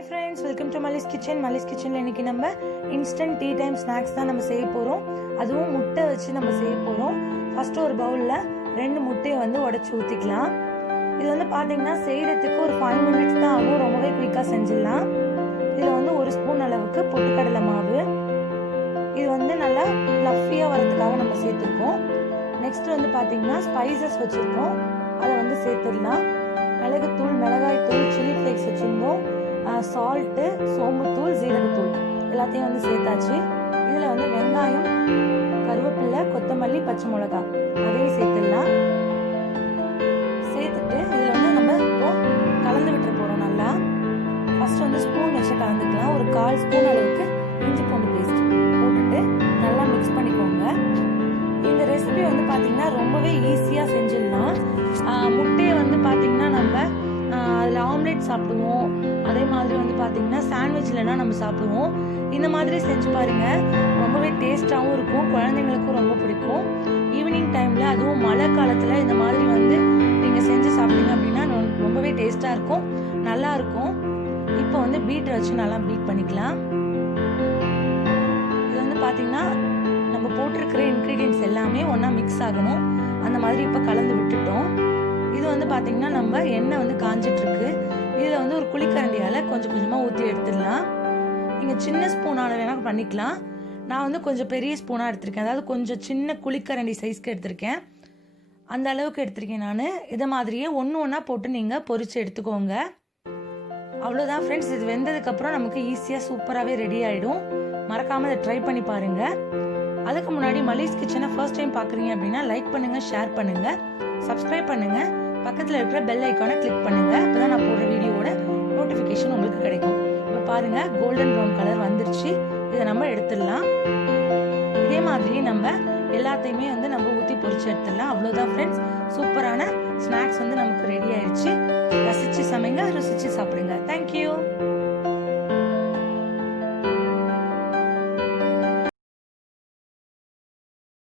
Hi friends, welcome to Mallis kitchen. Mallis kitchen இன்னைக்கு நம்ம instant tea time snacks தான் நம்ம செய்ய போறோம். அதுவும் முட்டை வச்சு நம்ம செய்ய போறோம். ஃபர்ஸ்ட் ஒரு பவுல்ல 2 முட்டையை உடைச்சு ஊத்திக்கலாம். இது பாத்தீங்கன்னா செய்யறதுக்கு ஒரு 5 minutes தான் ஆகும். ரொம்பவே குயிக்கா செஞ்சிடலாம். இதுல 1 ஸ்பூன் அளவுக்கு பொட்டுக்கடலை மாவு. இது நல்லா ஃப்ளஃபியா வரதுக்காக நம்ம சேர்த்துருக்கோம். நெக்ஸ்ட் பாத்தீங்கன்னா ஸ்பைசஸ் வச்சிருக்கோம். அதை சேர்த்துடலாம். மிளகுத்தூள், மிளகாய் தூள், சில்லி ஃப்ளேக்ஸ் வச்சிருந்தோம். சால்ட்டு, சோம்புத்தூள், ஜீரகத்தூள் எல்லாத்தையும் சேர்த்தாச்சு. இதில் வெங்காயம், கருவேப்பிலை, கொத்தமல்லி, பச்சை மிளகாய் அதையும் சேர்த்துடலாம். சேர்த்துட்டு இதில் நம்ம இப்போ கலந்து விட்டு போகிறோம். நல்லா ஃபர்ஸ்ட் ஸ்பூன் வச்சு கலந்துக்கலாம். ஒரு 1/4 ஸ்பூன் அளவுக்கு இஞ்சி பூண்டு பேஸ்ட் போட்டுட்டு நல்லா மிக்ஸ் பண்ணிக்கோங்க. இந்த ரெசிபி பார்த்தீங்கன்னா ரொம்பவே ஈஸியாக செஞ்சிடலாம். முட்டையை பார்த்தீங்கன்னா நம்ம அதில் ஆம்லேட் சாப்பிடுவோம். அதே மாதிரி பார்த்தீங்கன்னா சாண்ட்விச்லனா நம்ம சாப்பிடுவோம். இந்த மாதிரி செஞ்சு பாருங்க, ரொம்பவே டேஸ்டாகவும் இருக்கும். குழந்தைங்களுக்கும் ரொம்ப பிடிக்கும். ஈவினிங் டைமில் அதுவும் மழை காலத்தில் இந்த மாதிரி நீங்கள் செஞ்சு சாப்பிட்டீங்க அப்படின்னா ரொம்பவே டேஸ்டாக இருக்கும், நல்லா இருக்கும். இப்போ பீட்டர் வச்சு நல்லா பீட் பண்ணிக்கலாம். இது பார்த்தீங்கன்னா நம்ம போட்டிருக்கிற இன்க்ரீடியன்ட்ஸ் எல்லாமே ஒன்றா மிக்ஸ் ஆகணும். அந்த மாதிரி இப்போ கலந்து விட்டுட்டோம். இது பார்த்தீங்கன்னா நம்ம எண்ணெய் காஞ்சிட்டு இருக்கு. இதில் ஒரு குழிக்கரண்டியால் கொஞ்சம் கொஞ்சமாக ஊற்றி எடுத்துடலாம். நீங்கள் சின்ன ஸ்பூனால் வேணால் பண்ணிக்கலாம். நான் கொஞ்சம் பெரிய ஸ்பூனாக எடுத்திருக்கேன். அதாவது கொஞ்சம் சின்ன குழிக்கரண்டி சைஸ்க்கு எடுத்திருக்கேன். அந்த அளவுக்கு எடுத்திருக்கேன் நான். இதை மாதிரியே ஒன்றா போட்டு நீங்கள் பொரிச்சு எடுத்துக்கோங்க. அவ்வளோதான் ஃப்ரெண்ட்ஸ். இது வெந்ததுக்கப்புறம் நமக்கு ஈஸியாக சூப்பராகவே ரெடி ஆகிடும். மறக்காமல் இதை ட்ரை பண்ணி பாருங்கள். அதுக்கு முன்னாடி மல்லிஸ் கிச்சனை ஃபர்ஸ்ட் டைம் பார்க்குறீங்க அப்படின்னா லைக் பண்ணுங்கள், ஷேர் பண்ணுங்கள், சப்ஸ்கிரைப் பண்ணுங்கள். பக்கத்தில் இருக்கிற பெல் ஐக்கானை கிளிக் பண்ணுங்க. அப்பதான் நான் போடுற வீடியோட நோட்டிஃபிகேஷன் உங்களுக்கு கிடைக்கும். இப்போ பாருங்க, கோல்டன் ப்ரௌன் கலர் வந்துருச்சு. இதை நம்ம எடுத்துடலாம். இதே மாதிரியே நம்ம எல்லாத்தையுமே நம்ம ஊற்றி பொரிச்சு எடுத்துடலாம். அவ்வளோதான் ஃப்ரெண்ட்ஸ், சூப்பரான ஸ்நாக்ஸ் நமக்கு ரெடி ஆயிடுச்சு. ரசிச்சு சமைங்க, ருசிச்சு சாப்பிடுங்க. தேங்க்யூ.